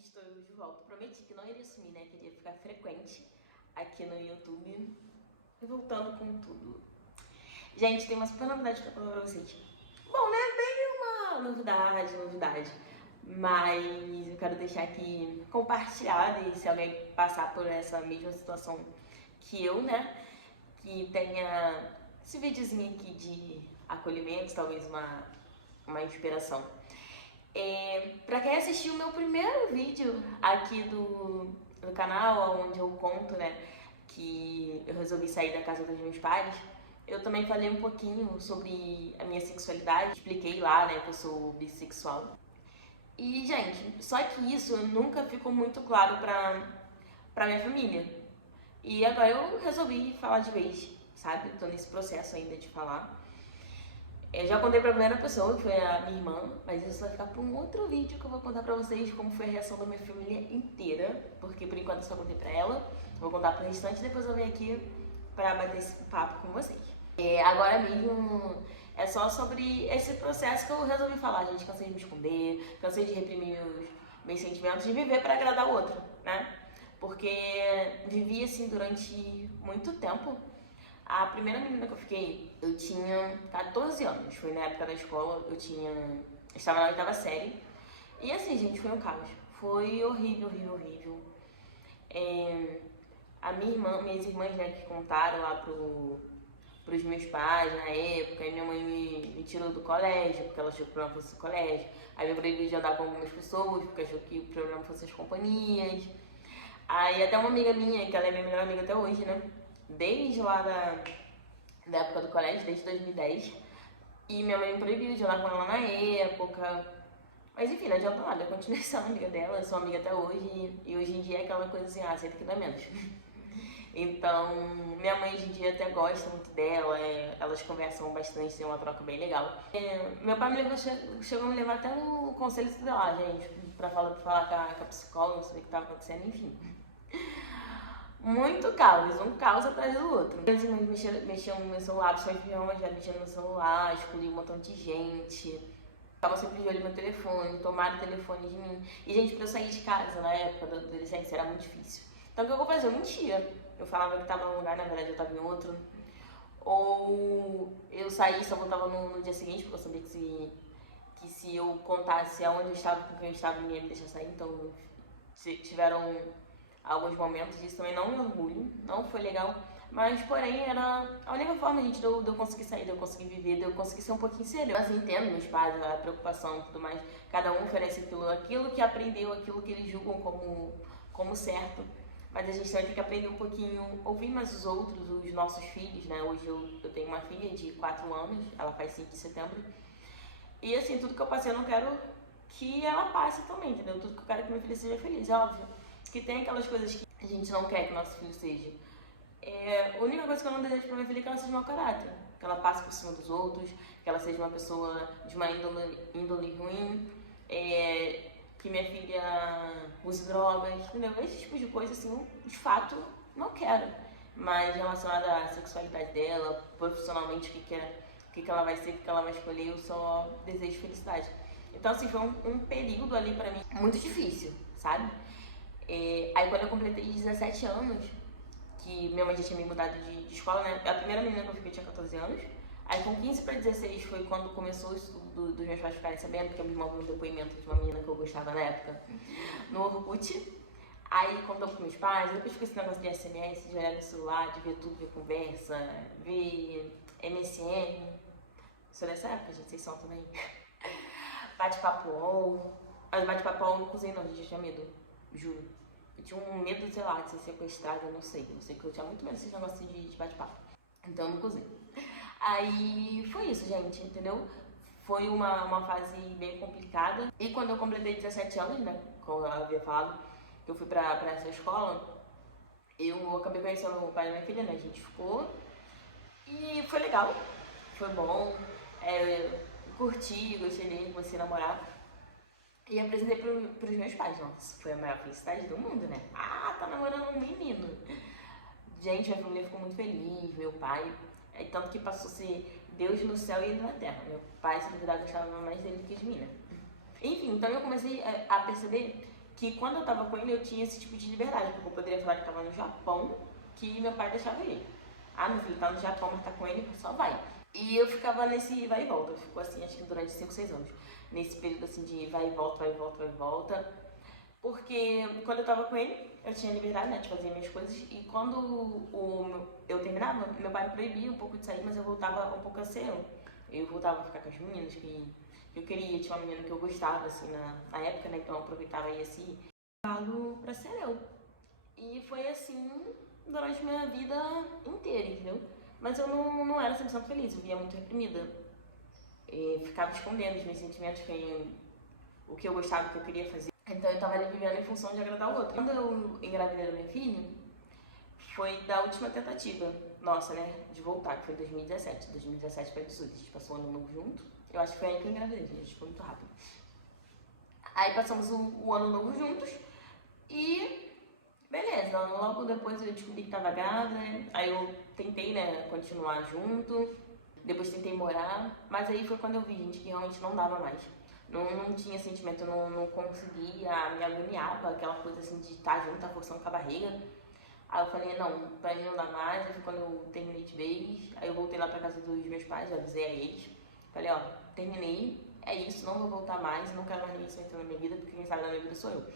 estou de volta. Prometi que não iria sumir, né? Queria ficar frequente aqui no YouTube. E voltando com tudo. Gente, tem uma super novidade pra falar pra vocês. Bom, né? Bem uma novidade. Mas eu quero deixar aqui compartilhado. E se alguém passar por essa mesma situação que eu, né? Que tenha esse videozinho aqui de acolhimento, talvez uma inspiração. Pra quem assistiu o meu primeiro vídeo aqui do canal, onde eu conto, né, que eu resolvi sair da casa dos meus pais, eu também falei um pouquinho sobre a minha sexualidade, expliquei lá, né, que eu sou bissexual. E, gente, só que isso nunca ficou muito claro pra minha família. E agora eu resolvi falar de vez, sabe? Tô nesse processo ainda de falar. Eu já contei pra primeira pessoa, que foi a minha irmã, mas isso vai ficar pra um outro vídeo que eu vou contar pra vocês como foi a reação da minha família inteira, porque por enquanto eu só contei pra ela, vou contar pro restante, depois eu venho aqui pra bater esse papo com vocês. Agora mesmo é só sobre esse processo que eu resolvi falar, gente. Cansei de me esconder, cansei de reprimir meus sentimentos, de viver pra agradar o outro, né? Porque vivi assim durante muito tempo. A primeira menina que eu fiquei, eu tinha 14 anos, foi na época da escola, eu estava na 8ª série. E assim, gente, foi um caos. Foi horrível. Minhas irmãs, né, que contaram lá pros meus pais na época, e minha mãe me tirou do colégio, porque ela achou que o problema fosse o colégio. Aí me proibiu de andar com algumas pessoas, porque achou que o problema fosse as companhias. Aí até uma amiga minha, que ela é minha melhor amiga até hoje, né, desde lá da época do colégio, desde 2010. E minha mãe me proibiu de ir lá com ela na época. Mas enfim, não adianta nada, eu continuei sendo amiga dela, eu sou amiga até hoje. E hoje em dia é aquela coisa assim, aceita que dá menos. Então, minha mãe hoje em dia até gosta muito dela, elas conversam bastante, tem uma troca bem legal. Meu pai chegou a me levar até no conselho tutelar, gente, pra falar com a psicóloga sobre o que tava acontecendo, enfim. Muito caos, um caos atrás do outro. Minhas irmãs mexiam no meu celular, principalmente minha irmã já mexendo no meu celular, escolhi um montão de gente. Ficava sempre de olho no meu telefone, tomaram o telefone de mim. E, gente, pra eu sair de casa na época da adolescência era muito difícil. Então, o que eu fazer? Eu mentia. Eu falava que tava num lugar, na verdade eu tava em outro. Ou eu saí e só voltava no dia seguinte, porque eu sabia que se eu contasse aonde eu estava, com quem eu estava, ninguém ia me deixar sair. Então, tiveram alguns momentos disso, também não me orgulho, não foi legal. Mas, porém, era a única forma, gente, de eu conseguir sair, de eu conseguir viver, de eu conseguir ser um pouquinho sério. Mas entendo meus pais, a preocupação e tudo mais. Cada um oferece aquilo que aprendeu, aquilo que eles julgam como certo. Mas a gente também tem que aprender um pouquinho, ouvir mais os outros, os nossos filhos, né? Hoje eu tenho uma filha de 4 anos, ela faz 5 de setembro. E assim, tudo que eu passei eu não quero que ela passe também, entendeu? Tudo que eu quero é que minha filha seja feliz, é óbvio. Que tem aquelas coisas que a gente não quer que o nosso filho seja. A única coisa que eu não desejo pra minha filha é que ela seja mau caráter, que ela passe por cima dos outros, que ela seja uma pessoa de uma índole ruim, que minha filha use drogas, entendeu? Esse tipo de coisa, assim, de fato, não quero. Mas relacionada à sexualidade dela, profissionalmente, o que ela vai ser, o que ela vai escolher, eu só desejo felicidade. Então, assim, foi um período ali pra mim muito difícil, sabe? Aí quando eu completei 17 anos, que minha mãe já tinha me mudado de escola, né? A primeira menina que eu fiquei tinha 14 anos. Aí com 15 para 16 foi quando começou o estudo dos meus pais ficarem sabendo, que a minha irmã viu um depoimento de uma menina que eu gostava na época no Orkut. Aí contou pros meus pais, depois ficou esse negócio de SMS, de olhar no celular, de ver tudo, ver conversa, ver MSN. Sou dessa época, gente, vocês são também. Bate-papo UOL. Mas bate-papo UOL eu não usei não, gente, eu tinha medo, juro. Eu tinha um medo, sei lá, de ser sequestrada, eu não sei. Eu sei que eu tinha muito medo desses negócios de bate-papo. Então eu nunca usei. Aí foi isso, gente, entendeu? Foi uma fase bem complicada. E quando eu completei 17 anos, né, como eu havia falado, que eu fui pra essa escola, eu acabei conhecendo o pai da minha filha, né, a gente ficou. E foi legal, foi bom, curti, gostei dele, comecei a namorar. E apresentei pros meus pais. Nossa, foi a maior felicidade do mundo, né? Ah, tá namorando um menino. Gente, minha família ficou muito feliz, meu pai. Tanto que passou a ser Deus no céu e ele na terra. Meu pai, se duvidar, gostava mais dele que de mim, né? Enfim, então eu comecei a perceber que quando eu tava com ele eu tinha esse tipo de liberdade, porque eu poderia falar que tava no Japão, que meu pai deixava ele. Ah, meu filho tá no Japão, mas tá com ele, só vai. E eu ficava nesse vai e volta, ficou assim, acho que durante 5, 6 anos. Nesse período assim de vai e volta, vai e volta, vai e volta. Porque quando eu tava com ele, eu tinha liberdade, né, de fazer minhas coisas. E quando eu terminava, meu pai me proibia um pouco de sair, mas eu voltava um pouco a ser eu. Eu voltava a ficar com as meninas que eu queria. Tinha uma menina que eu gostava, assim, na época, né, então eu aproveitava e assim, falo pra ser eu. E foi assim durante minha vida inteira, entendeu? Mas eu não era 100% feliz, eu via muito reprimida. E ficava escondendo os meus sentimentos, o que eu gostava, o que eu queria fazer. Então eu tava ali vivendo em função de agradar o outro. Quando eu engravidei da minha filha, foi da última tentativa nossa, né, de voltar, que foi em 2017. 2017 pra 2018, a gente passou o ano novo junto. Eu acho que foi aí que eu engravidei, gente, foi muito rápido. Aí passamos o ano novo juntos e beleza, logo depois eu descobri que tava grávida, aí eu tentei, né, continuar junto, depois tentei morar, mas aí foi quando eu vi, gente, que realmente não dava mais. Não tinha sentimento, não conseguia, me agoniava, aquela coisa assim de estar junto, tá forçando com a barriga. Aí eu falei, não, pra mim não dá mais, aí foi quando eu terminei de vez, aí eu voltei lá pra casa dos meus pais, avisei a eles, falei, ó, terminei, é isso, não vou voltar mais, não quero mais ninguém se metendo na minha vida, porque quem sabe da minha vida sou eu.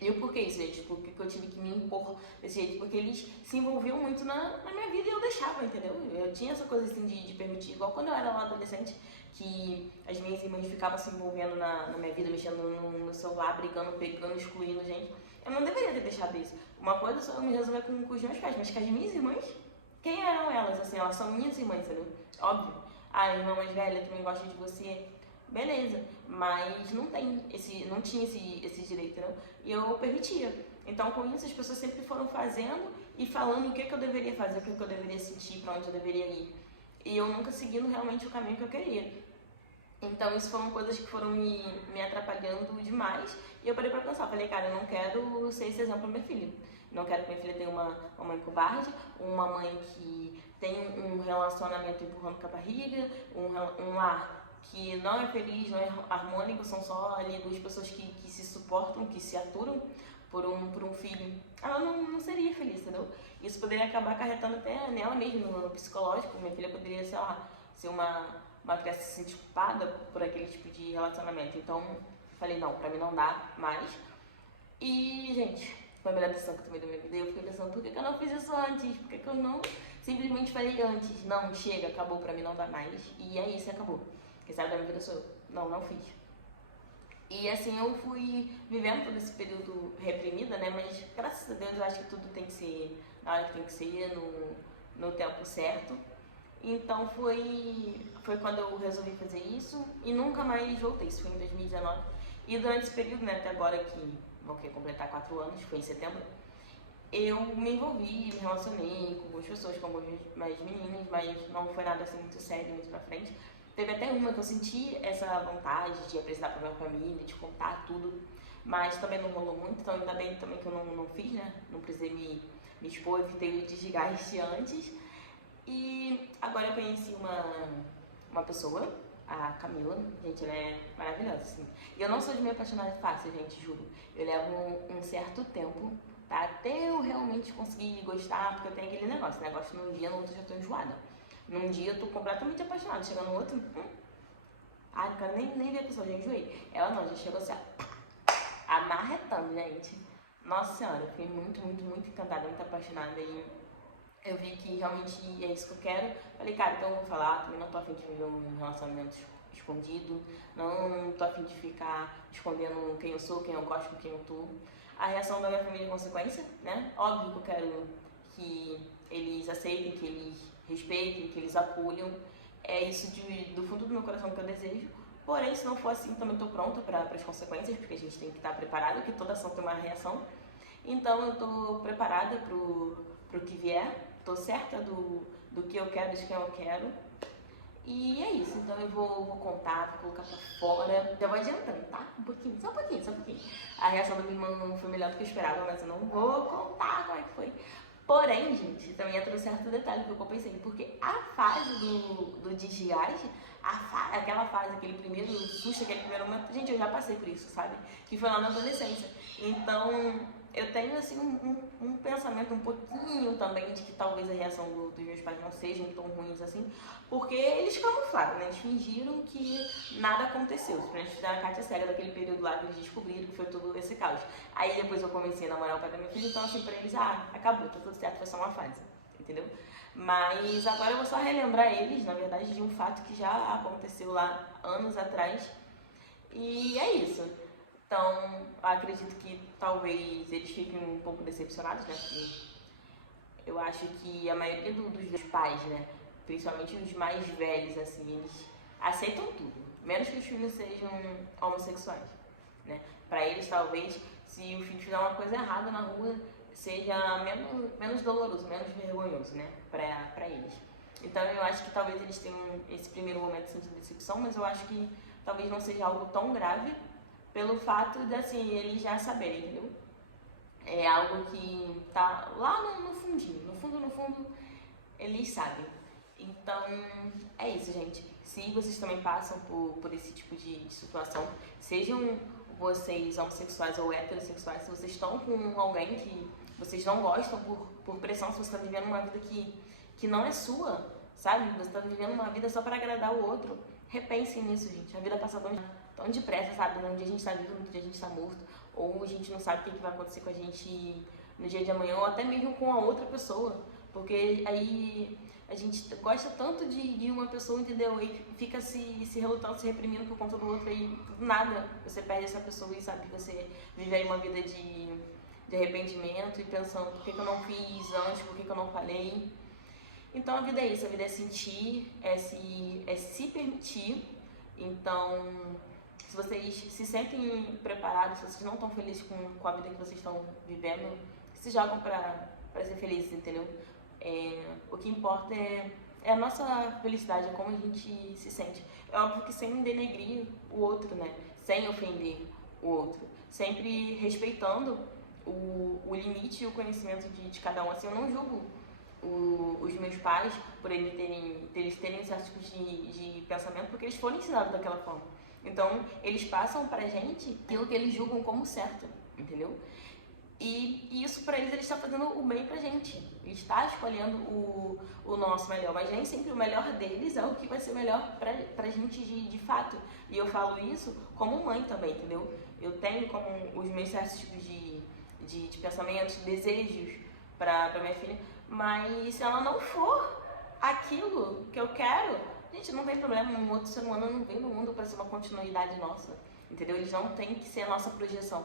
E o porquê isso, gente? Por que eu tive que me impor desse jeito? Porque eles se envolviam muito na minha vida e eu deixava, entendeu? Eu tinha essa coisa assim de permitir, igual quando eu era lá adolescente, que as minhas irmãs ficavam se envolvendo na minha vida, mexendo no celular, brigando, pegando, excluindo gente. Eu não deveria ter deixado isso. Uma coisa só eu me resolver com os meus pais, mas com as minhas irmãs, quem eram elas? Assim, elas são minhas irmãs, entendeu? Óbvio. A irmã mais velha também gosta de você. Beleza, mas não tinha esse direito, não. E eu permitia. Então, com isso, as pessoas sempre foram fazendo e falando o que eu deveria fazer, o que eu deveria sentir, pra onde eu deveria ir. E eu nunca seguindo realmente o caminho que eu queria. Então, isso foram coisas que foram me atrapalhando demais. E eu parei pra pensar, falei, cara, eu não quero ser esse exemplo pra minha filha. Não quero que minha filha tenha uma mãe covarde, uma mãe que tem um relacionamento empurrando com a barriga, um lar que não é feliz, não é harmônico, são só ali duas pessoas que se suportam, que se aturam por um filho. Ela não seria feliz, entendeu? Isso poderia acabar acarretando até nela mesma, no psicológico. Minha filha poderia, sei lá, ser uma criança que se sente culpada por aquele tipo de relacionamento. Então, falei, não, pra mim não dá mais. E, gente, foi a melhor decisão que eu tomei da minha vida. E eu fiquei pensando, por que eu não fiz isso antes? Por que eu não simplesmente falei antes? Não, chega, acabou, pra mim não dá mais. E é isso, acabou. Quem sabe da minha vida sou eu. Não fiz. E assim eu fui vivendo todo esse período reprimida, né? Mas graças a Deus eu acho que tudo tem que ser na hora que tem que ser, no tempo certo. Então foi quando eu resolvi fazer isso e nunca mais voltei. Isso foi em 2019. E durante esse período, né, até agora que vão completar 4 anos, foi em setembro, eu me envolvi, me relacionei com algumas pessoas, com algumas mais meninas, mas não foi nada assim muito sério, muito pra frente. Teve até uma que eu senti essa vontade de apresentar pra minha família, de contar tudo, mas também não rolou muito, então ainda bem também que eu não fiz, né? Não precisei me expor, evitei o desgaste antes. E agora eu conheci uma pessoa, a Camila, gente, ela é maravilhosa, assim. E eu não sou de me apaixonar fácil, gente, juro. Eu levo um certo tempo, tá? Até eu realmente conseguir gostar, porque eu tenho aquele negócio num dia, no outro eu já tô enjoada. Num dia eu tô completamente apaixonada, chegando no outro, ai, não quero nem ver a pessoa, já enjoei. Ela não, já chegou assim, ó, amarretando, gente. Nossa senhora, eu fiquei muito encantada, muito apaixonada e eu vi que realmente é isso que eu quero. Falei, cara, então eu vou falar, também não tô afim de viver um relacionamento escondido, não tô afim de ficar escondendo quem eu sou, quem eu gosto, com quem eu tô. A reação da minha família é consequência, né? Óbvio que eu quero que eles aceitem, que eles respeitem, que eles acolham. É isso do fundo do meu coração que eu desejo. Porém, se não for assim, também tô pronta para as consequências, porque a gente tem que estar preparado, que toda ação tem uma reação. Então eu tô preparada pro que vier. Tô certa do que eu quero, de quem eu quero. E é isso, então eu vou contar, vou colocar pra fora. Já vou adiantando, tá? Só um pouquinho. A reação da minha irmã não foi melhor do que eu esperava, mas eu não vou contar como é que foi. Porém, gente, também entra um certo detalhe que eu pensei, porque a fase do desgaste aquela fase, aquele primeiro susto, aquele primeiro momento, gente, eu já passei por isso, sabe? Que foi lá na adolescência. Então, eu tenho, assim, um pensamento um pouquinho também de que talvez a reação dos meus pais não sejam tão ruins assim, porque eles camuflaram, né? Eles fingiram que nada aconteceu. Eles fizeram a Kátia cega daquele período lá que eles descobriram que foi todo esse caos. Aí depois eu comecei a namorar o pai da minha filha, então assim, pra eles, acabou, tá tudo certo, foi só uma fase, entendeu? Mas agora eu vou só relembrar eles, na verdade, de um fato que já aconteceu lá anos atrás. E é isso. Então, eu acredito que talvez eles fiquem um pouco decepcionados, né? Porque eu acho que a maioria dos pais, né? Principalmente os mais velhos, assim, eles aceitam tudo. Menos que os filhos sejam homossexuais, né? Pra eles, talvez, se o filho fizer uma coisa errada na rua, seja menos doloroso, menos vergonhoso, né? Pra eles. Então, eu acho que talvez eles tenham esse primeiro momento de decepção, mas eu acho que talvez não seja algo tão grave, pelo fato de, assim, eles já saberem, entendeu? É algo que tá lá no fundinho, no fundo, eles sabem. Então, é isso, gente. Se vocês também passam por esse tipo de situação, sejam vocês homossexuais ou heterossexuais, se vocês estão com alguém que vocês não gostam por pressão, se você está vivendo uma vida que não é sua, sabe? Você está vivendo uma vida só para agradar o outro, repensem nisso, gente. A vida passa tão depressa, sabe? Um dia a gente tá vivo, no outro dia a gente tá morto. Ou a gente não sabe o que vai acontecer com a gente no dia de amanhã, ou até mesmo com a outra pessoa. Porque aí a gente gosta tanto de uma pessoa, entendeu? E fica se relutando, se reprimindo por conta do outro, aí do nada você perde essa pessoa e sabe que você vive aí uma vida de arrependimento e pensando por que eu não fiz antes, por que eu não falei. Então a vida é isso, a vida é sentir, é se permitir. Então, se vocês se sentem preparados, se vocês não estão felizes com a vida que vocês estão vivendo, se jogam pra ser felizes, entendeu? O que importa é a nossa felicidade, é como a gente se sente. É óbvio que sem denegrir o outro, né? Sem ofender o outro. Sempre respeitando o limite e o conhecimento de cada um. Assim, eu não julgo os meus pais por eles terem certos tipos de pensamento, porque eles foram ensinados daquela forma. Então, eles passam pra gente aquilo que eles julgam como certo, entendeu? E isso pra eles está fazendo o bem pra gente. Ele está escolhendo o nosso melhor, mas nem sempre o melhor deles é o que vai ser melhor pra gente de fato. E eu falo isso como mãe também, entendeu? Eu tenho como os meus certos tipos de pensamentos, desejos pra minha filha, mas se ela não for aquilo que eu quero, gente, não tem problema, um outro ser humano não vem no mundo pra ser uma continuidade nossa, entendeu? Eles não têm que ser a nossa projeção.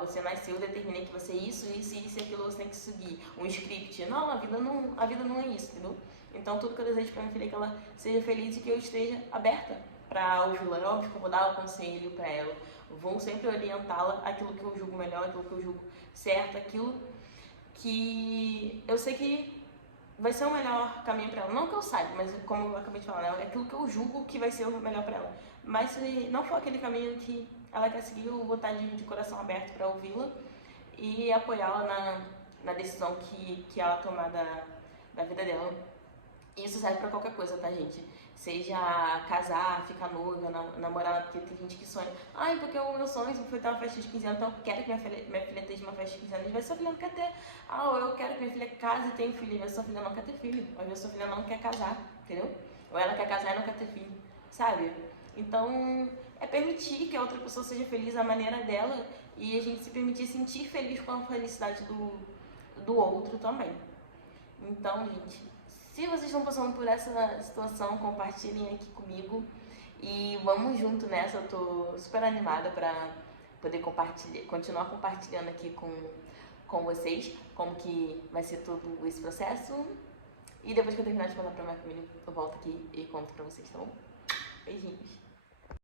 Você nasceu, eu determinei que você é isso, isso e aquilo, você tem que seguir um script. Não, a vida não é isso, entendeu? Então tudo que eu desejo pra minha filha é que ela seja feliz e que eu esteja aberta pra ouvi-la. É óbvio que eu vou dar o conselho pra ela, vou sempre orientá-la aquilo que eu julgo melhor, aquilo que eu julgo certo, aquilo que eu sei que vai ser o melhor caminho pra ela. Não que eu saiba, mas como eu acabei de falar, né? É aquilo que eu julgo que vai ser o melhor pra ela. Mas se não for aquele caminho que ela quer seguir, eu vou estar de coração aberto pra ouvi-la e apoiá-la na decisão que ela tomar da vida dela. Isso serve pra qualquer coisa, tá, gente? Seja casar, ficar noiva, namorar, porque tem gente que sonha. Porque o meu sonho foi ter uma festa de 15 anos, então eu quero que minha filha tenha uma festa de 15 anos. Vai ver, sua filha não quer ter. Ou eu quero que minha filha case e tenha filho. Vai ver, sua filha não quer ter filho. Vai ver, sua filha não quer casar, entendeu? Ou ela quer casar e não quer ter filho, sabe? Então, é permitir que a outra pessoa seja feliz da maneira dela e a gente se permitir sentir feliz com a felicidade do outro também. Então, gente, se vocês estão passando por essa situação, compartilhem aqui comigo e vamos junto nessa. Eu tô super animada pra poder continuar compartilhando aqui com vocês como que vai ser todo esse processo. E depois que eu terminar de contar pra minha família, eu volto aqui e conto pra vocês, tá bom? Beijinhos!